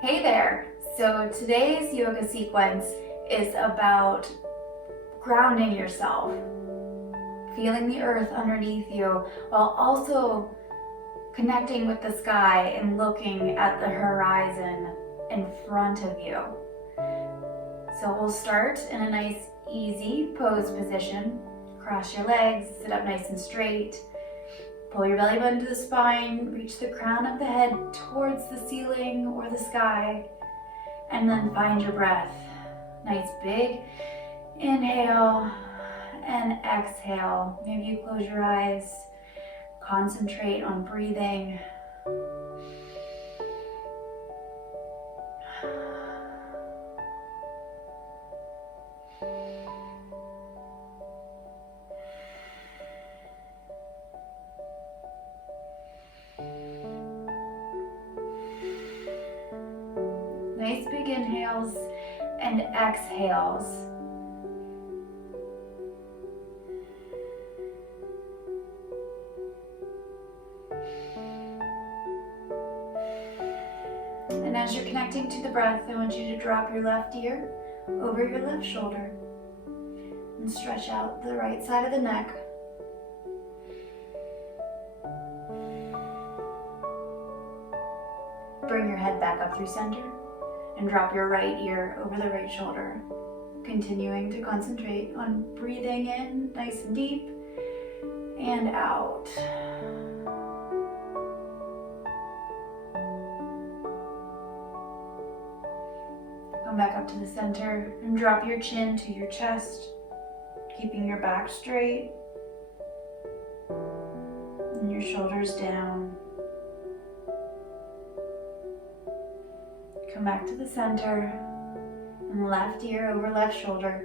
Hey there! So today's yoga sequence is about grounding yourself, feeling the earth underneath you while also connecting with the sky and looking at the horizon in front of you. So we'll start in a nice easy pose position. Cross your legs, sit up nice and straight. Pull your belly button to the spine, reach the crown of the head towards the ceiling or the sky, and then find your breath. Nice big inhale and exhale. Maybe you close your eyes, concentrate on breathing. Nice big inhales and exhales. And as you're connecting to the breath, I want you to drop your left ear over your left shoulder and stretch out the right side of the neck. Bring your head back up through center and drop your right ear over the right shoulder, continuing to concentrate on breathing in nice and deep and out. Come back up to the center and drop your chin to your chest, keeping your back straight and your shoulders down. Come back to the center and left ear over left shoulder.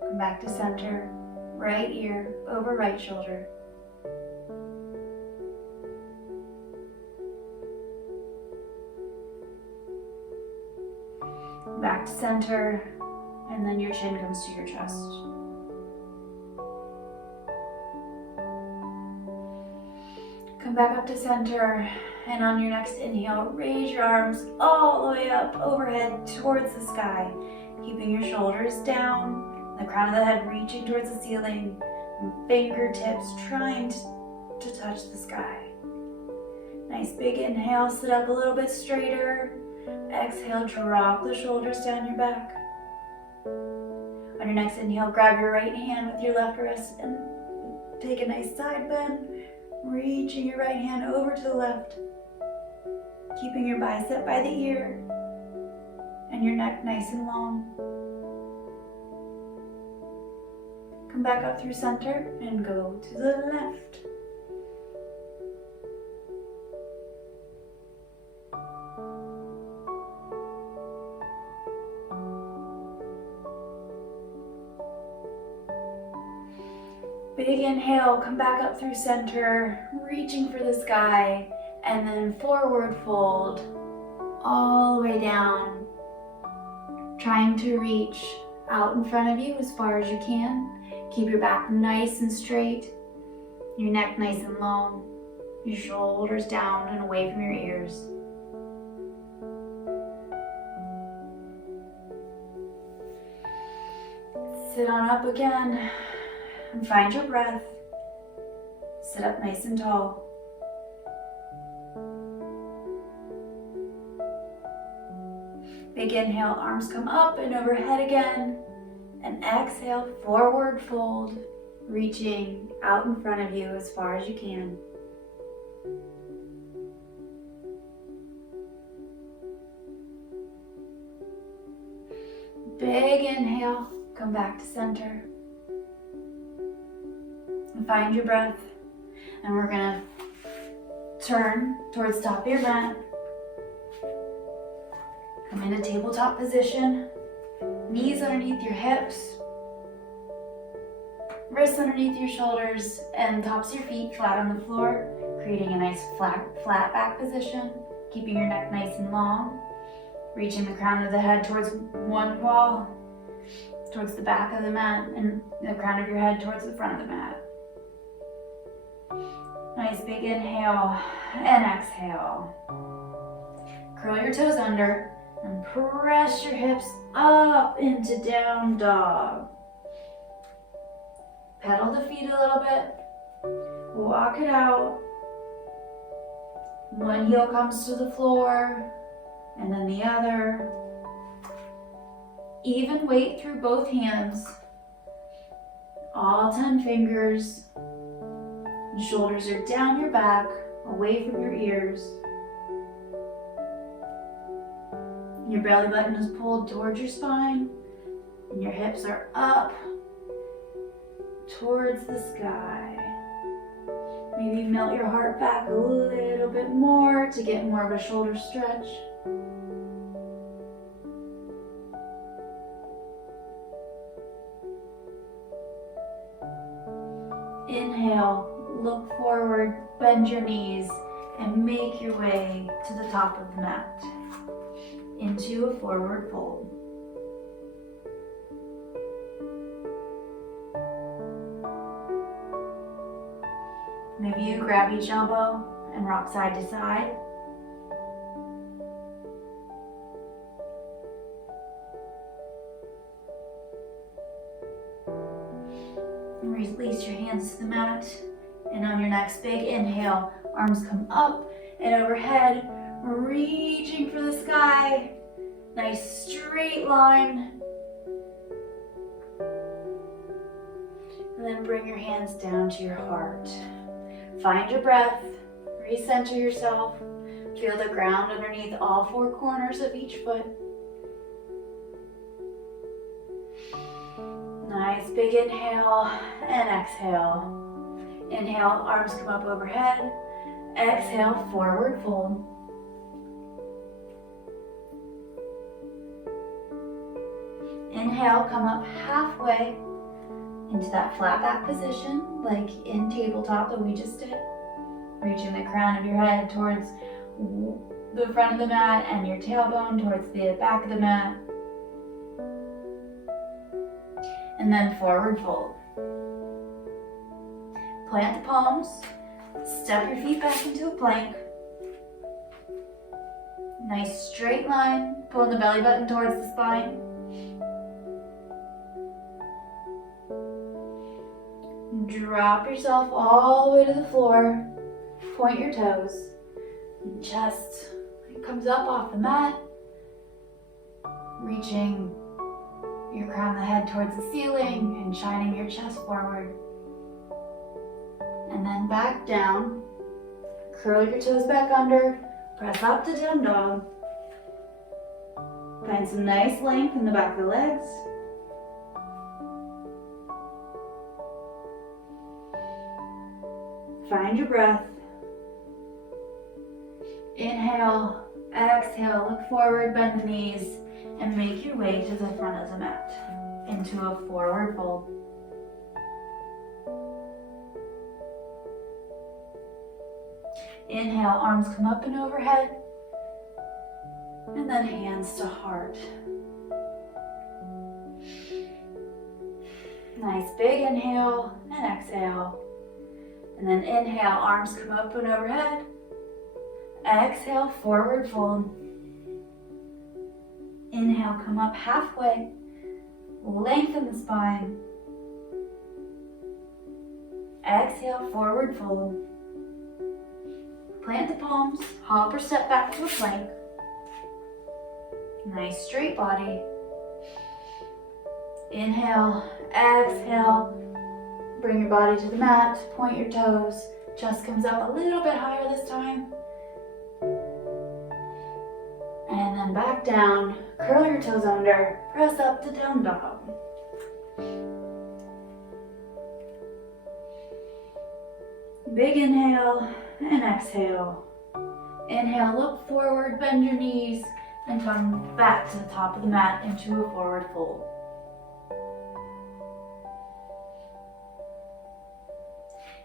Come back to center, right ear over right shoulder. Back to center, and then your chin comes to your chest. Come back up to center, and on your next inhale, raise your arms all the way up overhead towards the sky, keeping your shoulders down, the crown of the head reaching towards the ceiling, and fingertips trying to touch the sky. Nice big inhale, sit up a little bit straighter. Exhale, drop the shoulders down your back. On your next inhale, grab your right hand with your left wrist and take a nice side bend, reaching your right hand over to the left, keeping your bicep by the ear and your neck nice and long. Come back up through center and go to the left. Big inhale, come back up through center, reaching for the sky, and then forward fold all the way down, trying to reach out in front of you as far as you can. Keep your back nice and straight, your neck nice and long, your shoulders down and away from your ears. Sit on up again. And find your breath. Sit up nice and tall. Big inhale, arms come up and overhead again. And exhale, forward fold, reaching out in front of you as far as you can. Big inhale, come back to center. And find your breath, and we're gonna turn towards the top of your mat. Come into tabletop position, knees underneath your hips, wrists underneath your shoulders, and tops of your feet flat on the floor, creating a nice flat back position, keeping your neck nice and long, reaching the crown of the head towards one wall, towards the back of the mat, and the crown of your head towards the front of the mat. Nice big inhale and exhale. Curl your toes under and press your hips up into down dog. Pedal the feet a little bit. Walk it out. One heel comes to the floor and then the other. Even weight through both hands. All 10 fingers. Shoulders are down your back, away from your ears. Your belly button is pulled towards your spine, and your hips are up towards the sky. Maybe melt your heart back a little bit more to get more of a shoulder stretch. Inhale. Look forward, bend your knees, and make your way to the top of the mat into a forward fold. Maybe you grab each elbow and rock side to side. Release your hands to the mat. And on your next big inhale, arms come up and overhead, reaching for the sky. Nice straight line. And then bring your hands down to your heart. Find your breath, recenter yourself. Feel the ground underneath all four corners of each foot. Nice big inhale and exhale. Inhale, arms come up overhead. Exhale, forward fold. Inhale, come up halfway into that flat back position, like in tabletop that we just did. Reaching the crown of your head towards the front of the mat and your tailbone towards the back of the mat. And then forward fold. Plant the palms, step your feet back into a plank. Nice straight line, pulling the belly button towards the spine. Drop yourself all the way to the floor, point your toes. Chest comes up off the mat, reaching your crown of the head towards the ceiling and shining your chest forward. And then back down. Curl your toes back under. Press up to down dog. Find some nice length in the back of the legs. Find your breath. Inhale, exhale, look forward, bend the knees, and make your way to the front of the mat into a forward fold. Inhale, arms come up and overhead, and then hands to heart. Nice big inhale and exhale. And then inhale, arms come up and overhead. Exhale, forward fold. Inhale, come up halfway. Lengthen the spine. Exhale, forward fold. Plant the palms, hop or step back to a plank. Nice straight body. Inhale, exhale. Bring your body to the mat, point your toes. Chest comes up a little bit higher this time. And then back down, curl your toes under, press up to down dog. Big inhale and exhale. Inhale, look forward, bend your knees, and come back to the top of the mat into a forward fold.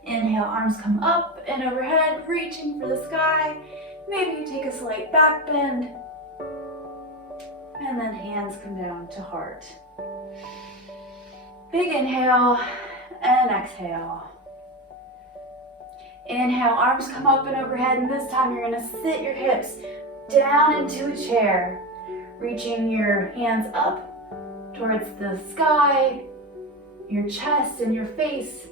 Inhale, arms come up and overhead, reaching for the sky. Maybe you take a slight back bend. And then hands come down to heart. Big inhale and exhale. Inhale, arms come up and overhead, and this time you're gonna sit your hips down into a chair, reaching your hands up towards the sky, your chest and your face,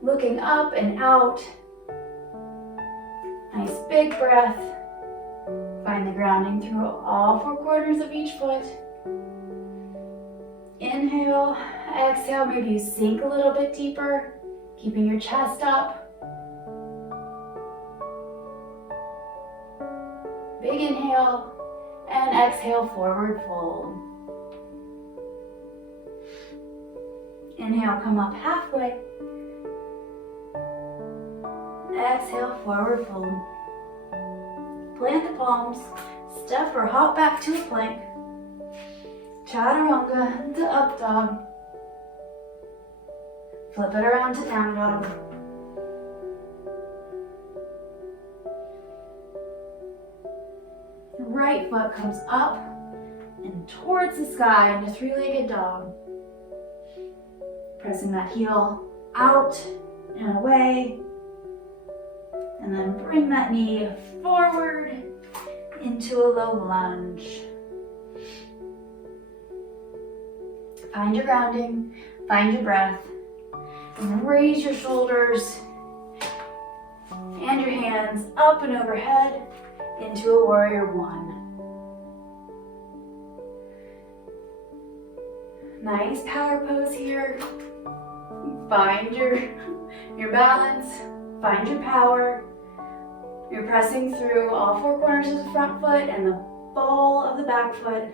looking up and out. Nice big breath. Find the grounding through all four corners of each foot. Inhale, exhale, maybe you sink a little bit deeper, keeping your chest up. Big inhale, and exhale, forward fold. Inhale, come up halfway. Exhale, forward fold. Plant the palms, step or hop back to a plank. Chaturanga to up dog. Flip it around to down dog. Right foot comes up and towards the sky into three-legged dog. Pressing that heel out and away. And then bring that knee forward into a low lunge. Find your grounding, find your breath, and raise your shoulders and your hands up and overhead into a warrior one. Nice power pose here. Find your balance, find your power. You're pressing through all four corners of the front foot and the ball of the back foot.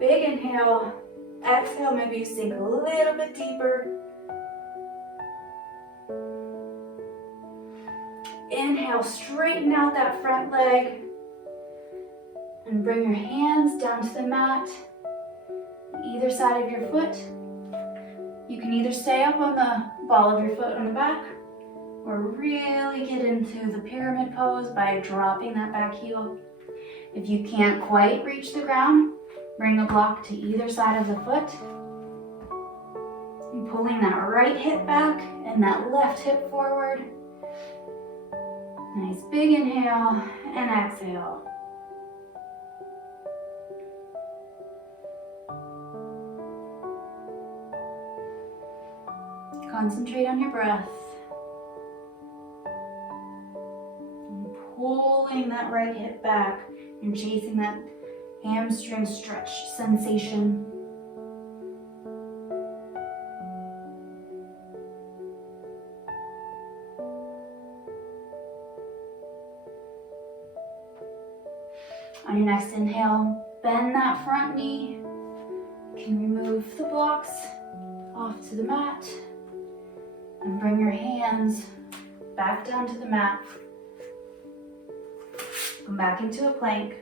Big inhale. Exhale, maybe you sink a little bit deeper. Inhale, straighten out that front leg. And bring your hands down to the mat, either side of your foot. You can either stay up on the ball of your foot on the back, or really get into the pyramid pose by dropping that back heel. If you can't quite reach the ground, bring a block to either side of the foot. And pulling that right hip back and that left hip forward. Nice big inhale and exhale. Concentrate on your breath. And pulling that right hip back and chasing that hamstring stretch sensation. On your next inhale, bend that front knee. You can remove the blocks off to the mat and bring your hands back down to the mat. Come back into a plank.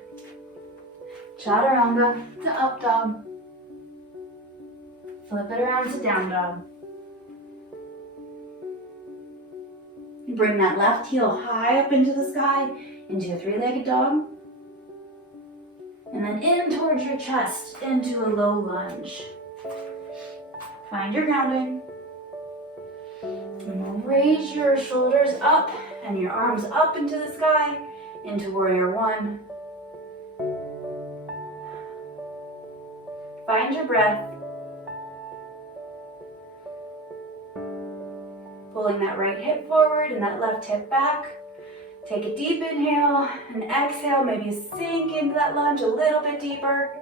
Chaturanga to up dog. Flip it around to down dog. Bring that left heel high up into the sky, into a three-legged dog. And then in towards your chest, into a low lunge. Find your grounding. And raise your shoulders up and your arms up into the sky, into warrior one. Find your breath. Pulling that right hip forward and that left hip back. Take a deep inhale and exhale. Maybe sink into that lunge a little bit deeper.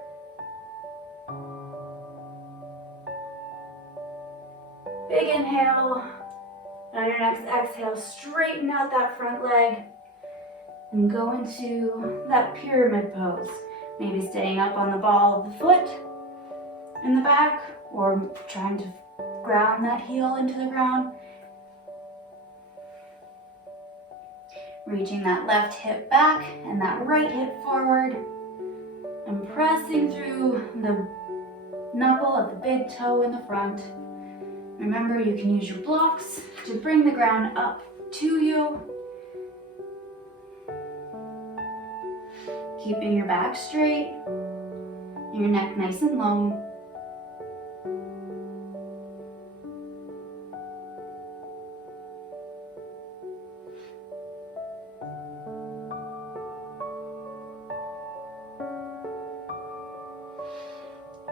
Big inhale. And on your next exhale, straighten out that front leg and go into that pyramid pose. Maybe staying up on the ball of the foot in the back, or trying to ground that heel into the ground. Reaching that left hip back and that right hip forward, and pressing through the knuckle of the big toe in the front. Remember, you can use your blocks to bring the ground up to you. Keeping your back straight, your neck nice and long.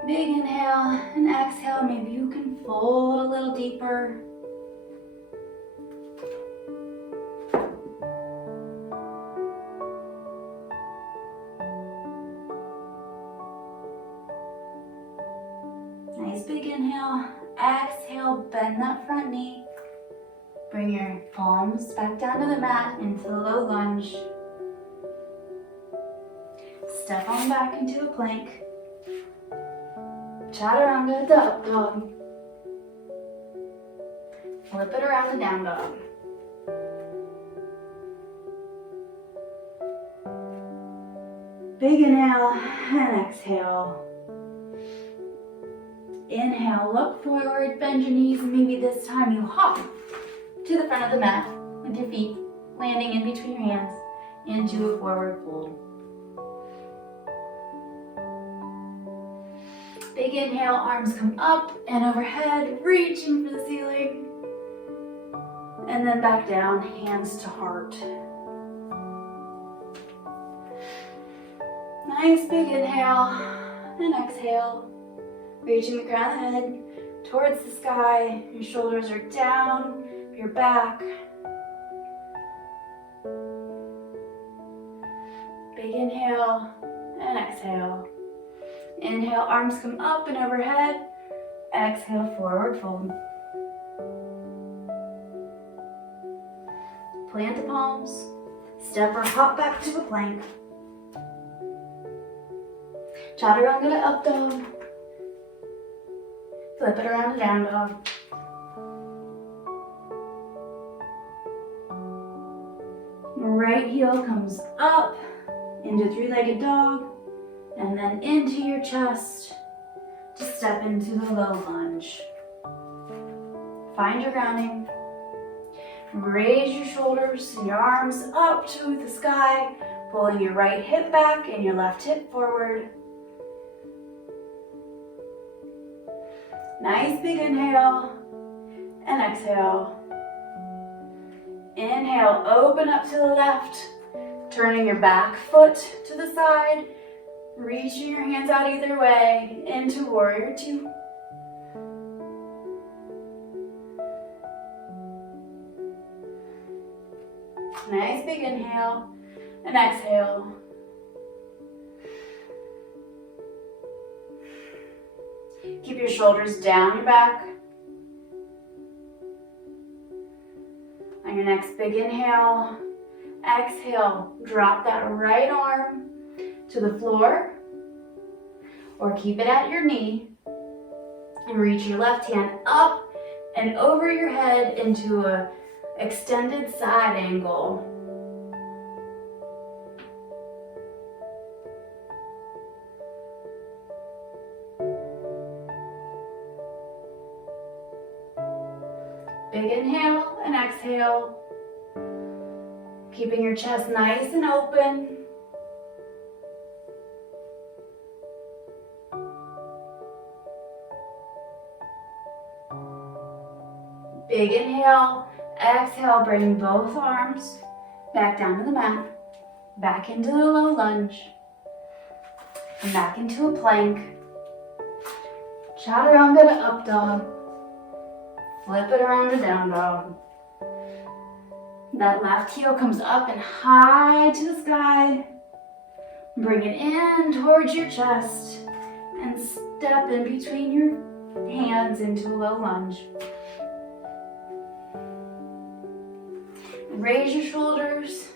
Big inhale and exhale. Maybe you can fold a little deeper. Nice big inhale. Exhale, bend that front knee. Bring your palms back down to the mat into the low lunge. Step on back into a plank. Chaturanga to up dog. Flip it around to down dog. Big inhale and exhale. Inhale, look forward, bend your knees, and maybe this time you hop to the front of the mat with your feet landing in between your hands into a forward fold. Big inhale, arms come up and overhead, reaching for the ceiling. And then back down, hands to heart. Nice big inhale and exhale. Reaching the crown of the head towards the sky. Your shoulders are down, your back. Big inhale and exhale. Inhale, arms come up and overhead. Exhale, forward fold. Plant the palms. Step or hop back to a plank. Chaturanga to up dog. Flip it around to down dog. Right heel comes up into three-legged dog and then into your chest to step into the low lunge. Find your grounding. Raise your shoulders and your arms up to the sky, pulling your right hip back and your left hip forward. Nice big inhale and exhale. Inhale, open up to the left, turning your back foot to the side, reaching your hands out either way into warrior two. Nice big inhale and exhale. Keep your shoulders down your back. On your next big inhale, exhale, drop that right arm to the floor or keep it at your knee and reach your left hand up and over your head into a extended side angle. Big inhale and exhale, keeping your chest nice and open. Big inhale, exhale, bring both arms back down to the mat, back into the low lunge, and back into a plank. Chaturanga to up dog. Flip it around to down dog. That left heel comes up and high to the sky. Bring it in towards your chest and step in between your hands into a low lunge. Raise your shoulders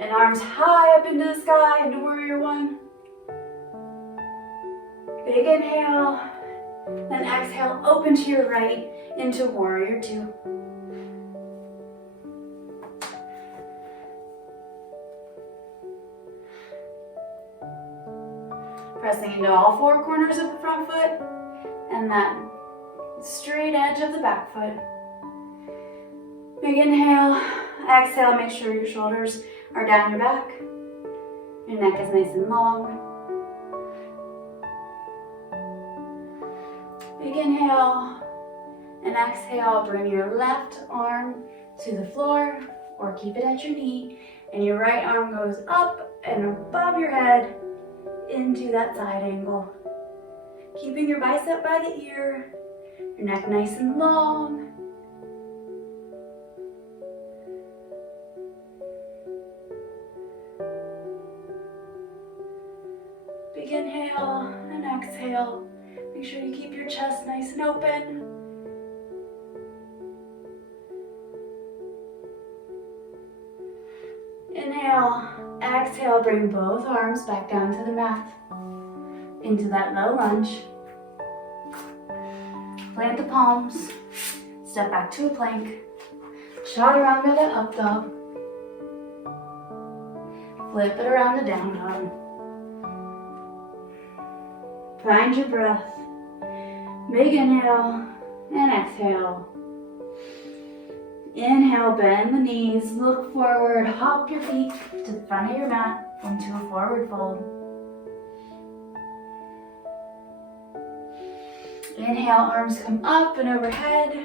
and arms high up into the sky into warrior one. Big inhale, then exhale, open to your right into warrior two. Pressing into all four corners of the front foot and that straight edge of the back foot. Big inhale, exhale, make sure your shoulders are down your back. Your neck is nice and long. Big inhale and exhale, bring your left arm to the floor or keep it at your knee and your right arm goes up and above your head into that side angle. Keeping your bicep by the ear, your neck nice and long. Big inhale and exhale. Make sure you keep your chest nice and open. Inhale, exhale, bring both arms back down to the mat. Into that low lunge. Plant the palms. Step back to a plank. Chaturanga to up dog. Flip it around to down dog. Find your breath. Big inhale and exhale. Inhale, bend the knees, look forward, hop your feet to the front of your mat into a forward fold. Inhale, arms come up and overhead,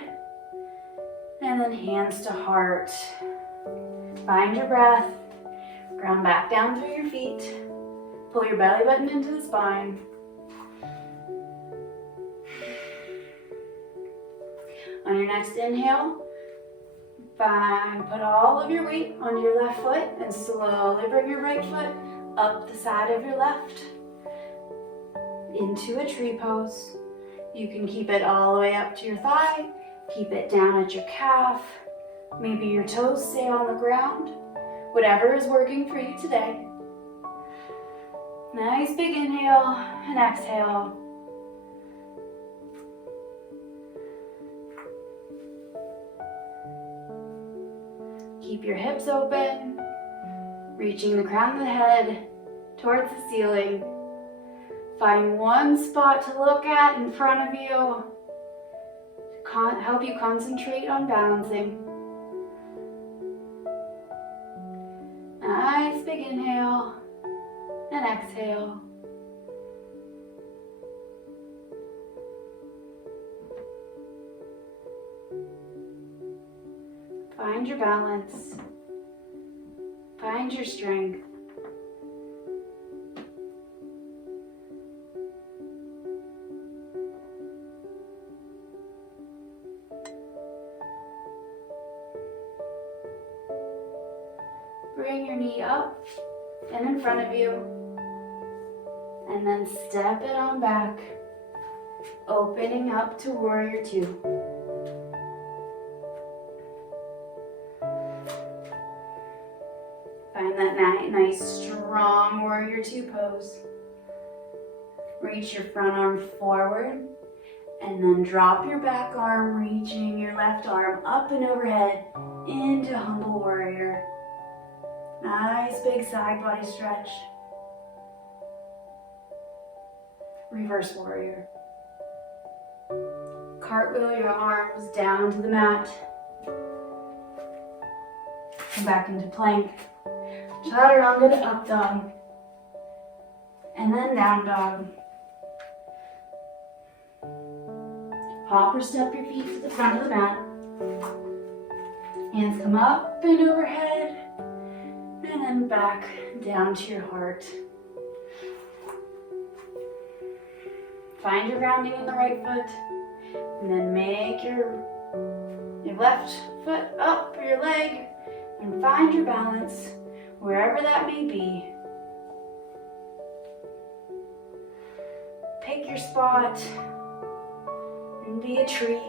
and then hands to heart. Find your breath, ground back down through your feet, pull your belly button into the spine. On your next inhale, put all of your weight onto your left foot and slowly bring your right foot up the side of your left into a tree pose. You can keep it all the way up to your thigh, keep it down at your calf, maybe your toes stay on the ground, whatever is working for you today. Nice big inhale and exhale. Keep your hips open, reaching the crown of the head towards the ceiling. Find one spot to look at in front of you to help you concentrate on balancing. Nice big inhale and exhale. Find your balance. Find your strength. Bring your knee up and in front of you, and then step it on back, opening up to Warrior Two. Find that nice, strong Warrior Two pose. Reach your front arm forward, and then drop your back arm, reaching your left arm up and overhead into Humble Warrior. Nice big side body stretch. Reverse Warrior. Cartwheel your arms down to the mat. Come back into plank. Chaturanga to up dog. And then down dog. Hop or step your feet to the front of the mat. Hands come up and overhead. And then back down to your heart. Find your grounding in the right foot. And then make your left foot up or your leg. And find your balance wherever that may be. Pick your spot and be a tree.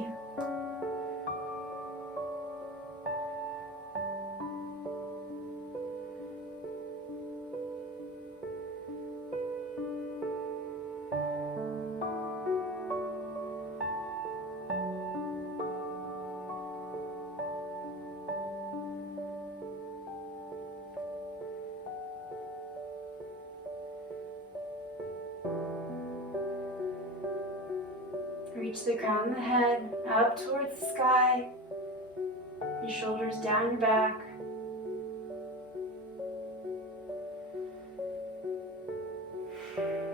Reach the crown of the head up towards the sky. Your shoulders down your back.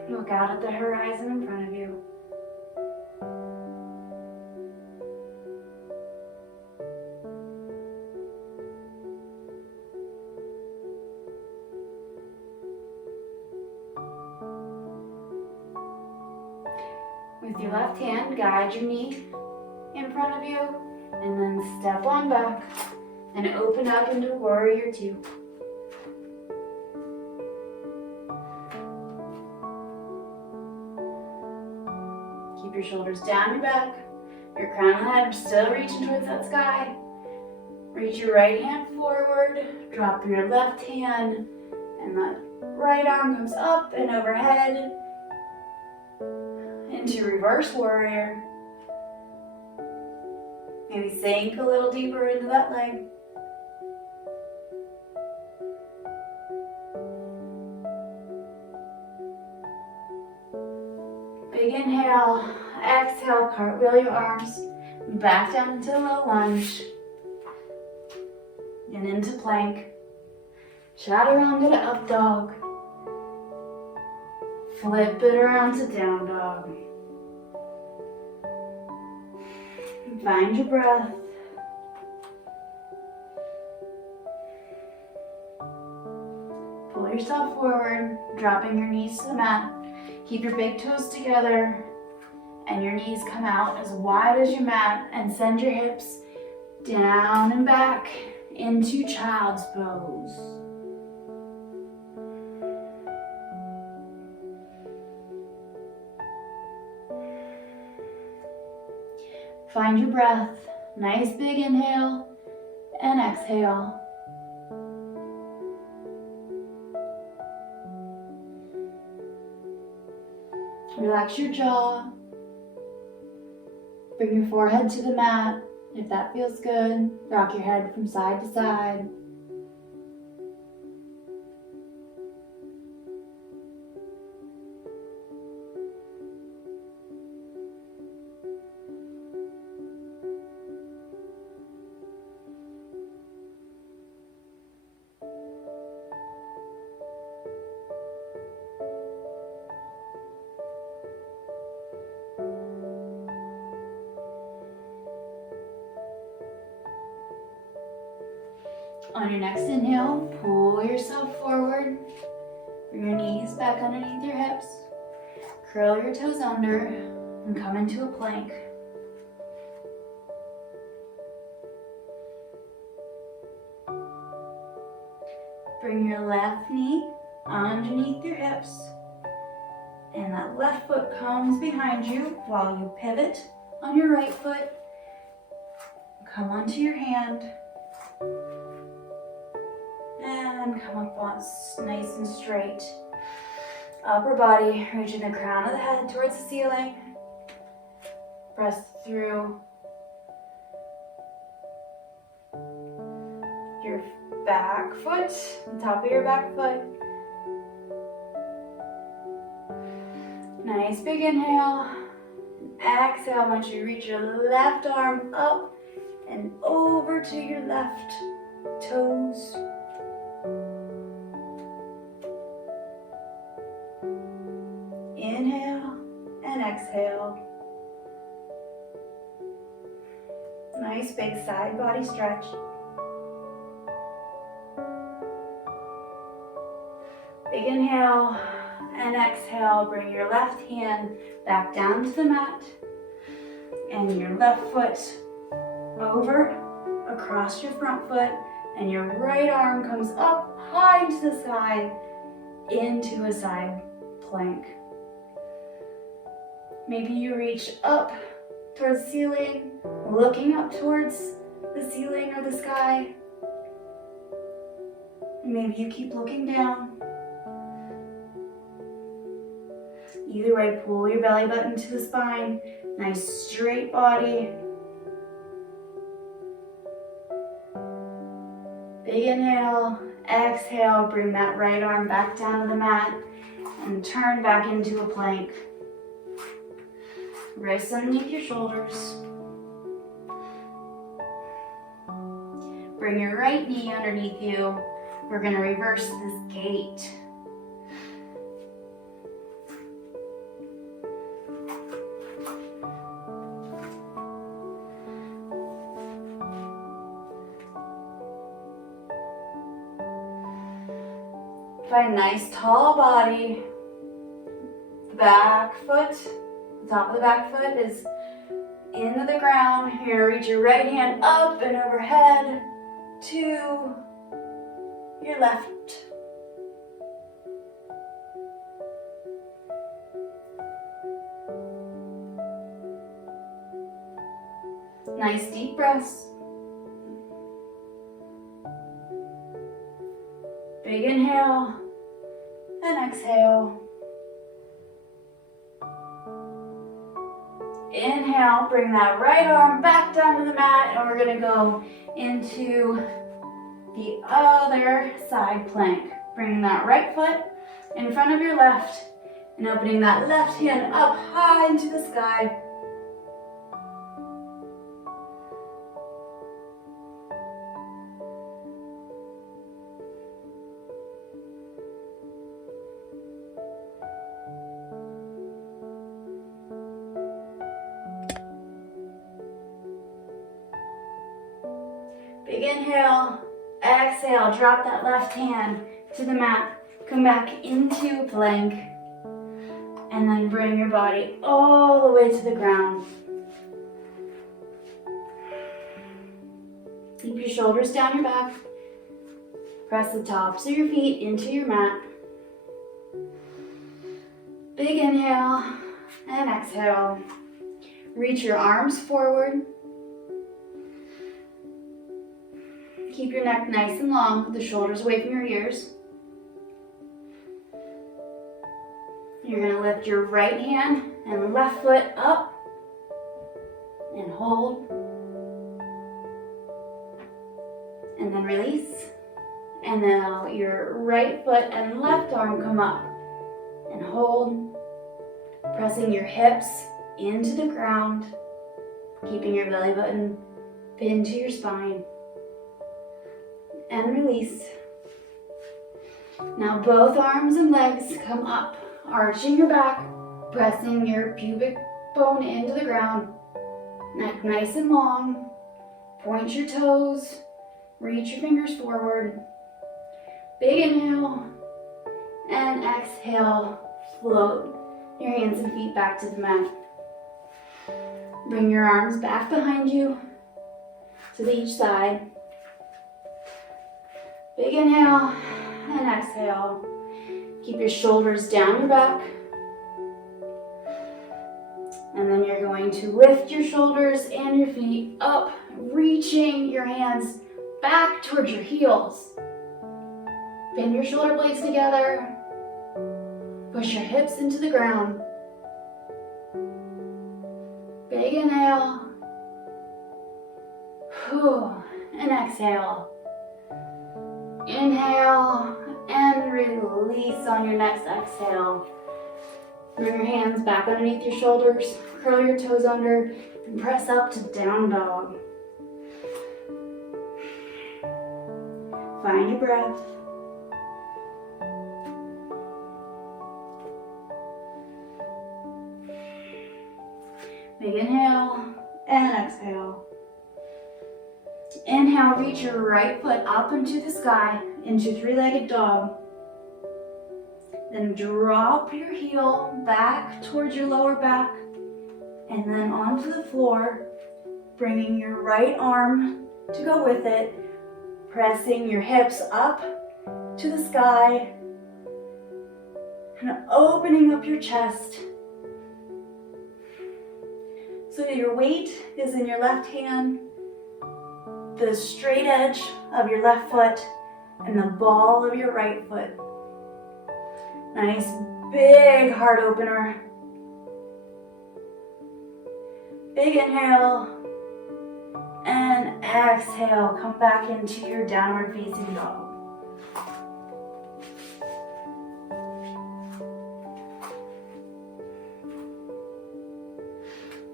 Look out at the horizon in front of you. your left hand, guide your knee in front of you, and then step on back and open up into Warrior Two. Keep your shoulders down your back, your crown of the head still reaching towards that sky. Reach your right hand forward, drop your left hand, and that right arm comes up and overhead into reverse warrior. Maybe sink a little deeper into that leg. Big inhale, exhale, cartwheel your arms, back down into a low lunge, and into plank. Chaturanga to up dog. Flip it around to down dog. Find your breath. Pull yourself forward, dropping your knees to the mat. Keep your big toes together and your knees come out as wide as your mat, and send your hips down and back into child's pose. Find your breath. Nice big inhale and exhale. Relax your jaw. Bring your forehead to the mat. If that feels good, rock your head from side to side. On your next inhale, pull yourself forward. Bring your knees back underneath your hips. Curl your toes under and come into a plank. Bring your left knee underneath your hips. And that left foot comes behind you while you pivot on your right foot. Come onto your hand. And come up once, nice and straight. Upper body, reaching the crown of the head towards the ceiling. Press through your back foot, the top of your back foot. Nice big inhale. Exhale, I want you to reach your left arm up and over to your left toes. Inhale and exhale. Nice big side body stretch. Big inhale and exhale. Bring your left hand back down to the mat and your left foot over across your front foot, and your right arm comes up high into the sky into a side plank. Maybe you reach up towards the ceiling, looking up towards the ceiling or the sky. Maybe you keep looking down. Either way, pull your belly button to the spine. Nice straight body. Big inhale, exhale, bring that right arm back down to the mat and turn back into a plank. Wrists underneath your shoulders. Bring your right knee underneath you. We're going to reverse this gate. Find a nice tall body. Back foot, The top of the back foot is into the ground. You're gonna reach your right hand up and overhead to your left. Nice deep breaths. Big inhale and exhale. Inhale, bring that right arm back down to the mat, and we're gonna go into the other side plank. Bringing that right foot in front of your left and opening that left hand up high into the sky. Big inhale, exhale, drop that left hand to the mat, come back into plank, and then bring your body all the way to the ground. Keep your shoulders down your back, press the tops of your feet into your mat. Big inhale and exhale. Reach your arms forward. Keep your neck nice and long, the shoulders away from your ears. You're going to lift your right hand and left foot up and hold. And then release. And now your right foot and left arm come up and hold. Pressing your hips into the ground, keeping your belly button pinned to your spine. And release. Now both arms and legs come up, arching your back, pressing your pubic bone into the ground. Neck nice and long. Point your toes. Reach your fingers forward. Big inhale. And exhale. Float your hands and feet back to the mat. Bring your arms back behind you to each side. Big inhale and exhale. Keep your shoulders down your back. And then you're going to lift your shoulders and your feet up, reaching your hands back towards your heels. Bend your shoulder blades together. Push your hips into the ground. Big inhale. And exhale. Inhale and release on your next exhale. Bring your hands back underneath your shoulders, curl your toes under, and press up to down dog. Find your breath. Big inhale and exhale. Inhale, reach your right foot up into the sky, into three-legged dog. Then drop your heel back towards your lower back, and then onto the floor, bringing your right arm to go with it, pressing your hips up to the sky, and opening up your chest. So that your weight is in your left hand, the straight edge of your left foot, and the ball of your right foot. Nice big heart opener. Big inhale and exhale. Come back into your downward facing dog.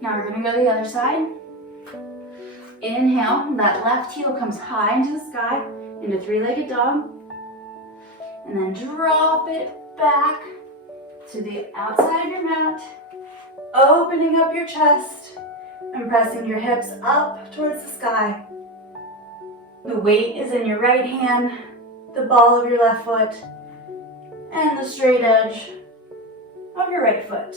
Now we're going to go to the other side. Inhale, that left heel comes high into the sky, into three-legged dog. And then drop it back to the outside of your mat, opening up your chest and pressing your hips up towards the sky. The weight is in your right hand, the ball of your left foot, and the straight edge of your right foot.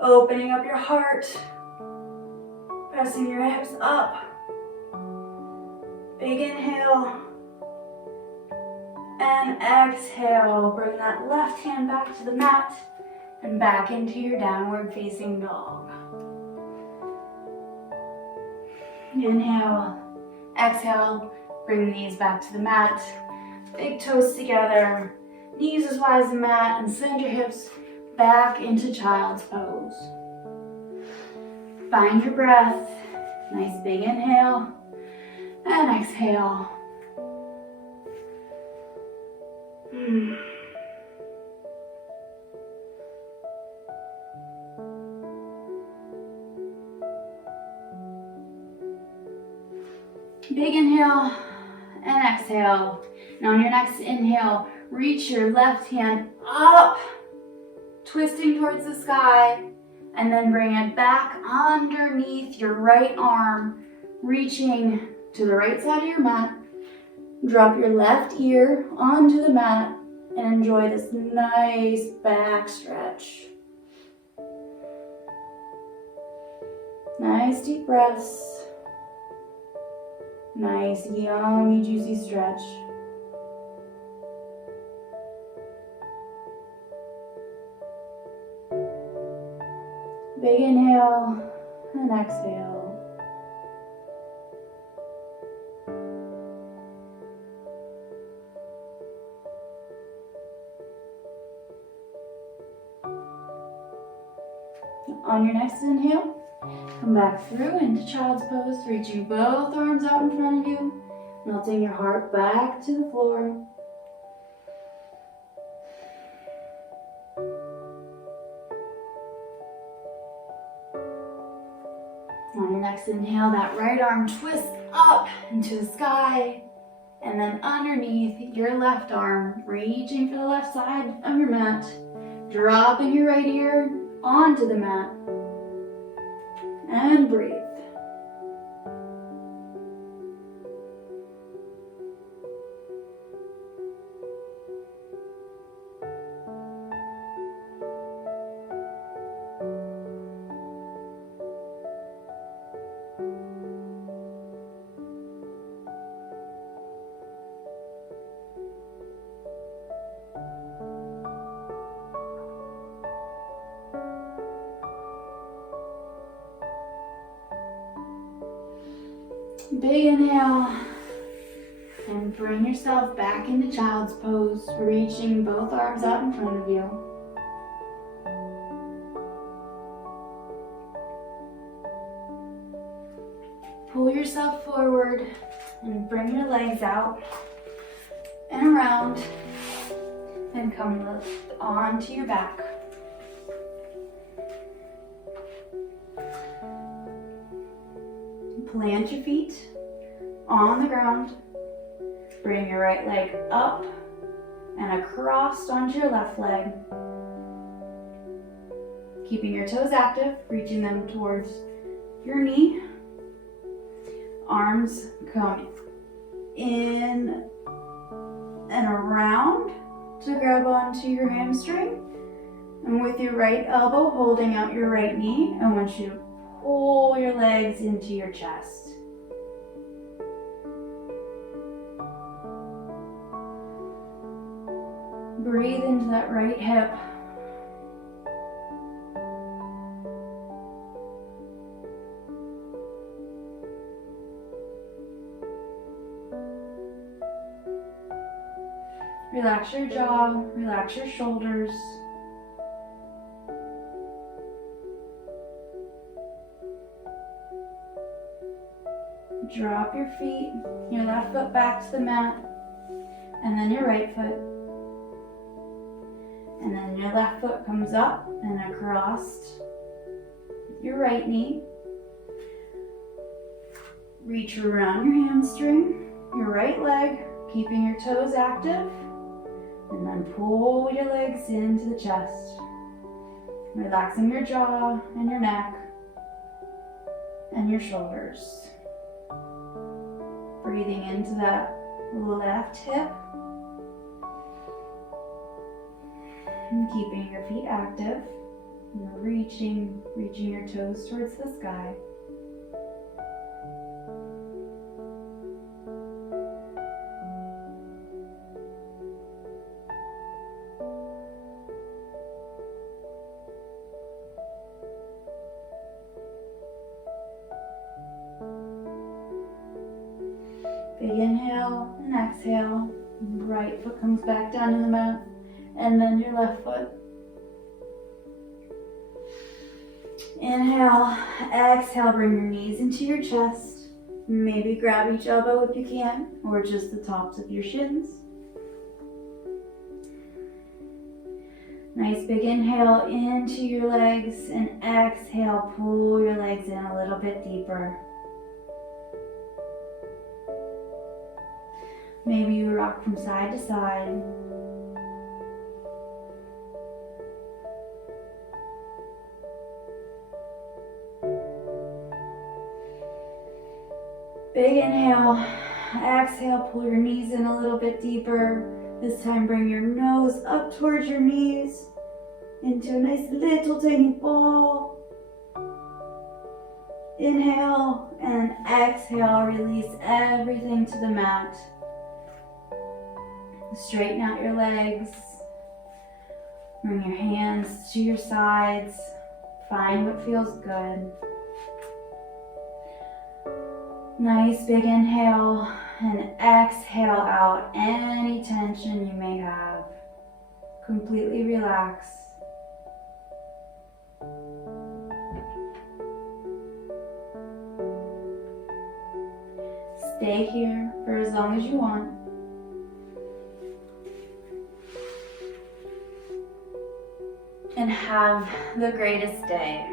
Opening up your heart. Pressing your hips up. Big inhale. And exhale. Bring that left hand back to the mat and back into your downward facing dog. Inhale. Exhale. Bring the knees back to the mat. Big toes together. Knees as wide as the mat, and send your hips back into child's pose. Find your breath. Nice big inhale and exhale. Big inhale and exhale. Now on your next inhale, reach your left hand up, twisting towards the sky, and then bring it back underneath your right arm, reaching to the right side of your mat. Drop your left ear onto the mat and enjoy this nice back stretch. Nice deep breaths. Nice, yummy, juicy stretch. Big inhale and exhale. On your next inhale, come back through into child's pose, reaching both arms out in front of you, melting your heart back to the floor. On your next inhale, that right arm twists up into the sky, and then underneath your left arm, reaching for the left side of your mat, dropping your right ear onto the mat, and breathe. Big inhale, and bring yourself back into child's pose, reaching both arms out in front of you. Pull yourself forward and bring your legs out and around, and come onto your back. Plant your feet on the ground. Bring your right leg up and across onto your left leg. Keeping your toes active, reaching them towards your knee. Arms come in and around to grab onto your hamstring. And with your right elbow holding out your right knee, I want you to pull your legs into your chest. Breathe into that right hip. Relax your jaw, relax your shoulders. Drop your feet, your left foot back to the mat, and then your right foot. And then your left foot comes up and across your right knee. Reach around your hamstring, your right leg, keeping your toes active, and then pull your legs into the chest. Relaxing your jaw and your neck and your shoulders. Breathing into that left hip. And keeping your feet active. You're reaching your toes towards the sky. Big inhale and exhale. Right foot comes back down to the mat, and then your left foot. Inhale, exhale, bring your knees into your chest. Maybe grab each elbow if you can, or just the tops of your shins. Nice big inhale into your legs, and exhale, pull your legs in a little bit deeper. Maybe you rock from side to side. Big inhale, exhale, pull your knees in a little bit deeper. This time bring your nose up towards your knees into a nice little tiny ball. Inhale and exhale, release everything to the mat. Straighten out your legs. Bring your hands to your sides. Find what feels good. Nice big inhale and exhale out any tension you may have. Completely relax. Stay here for as long as you want. And have the greatest day.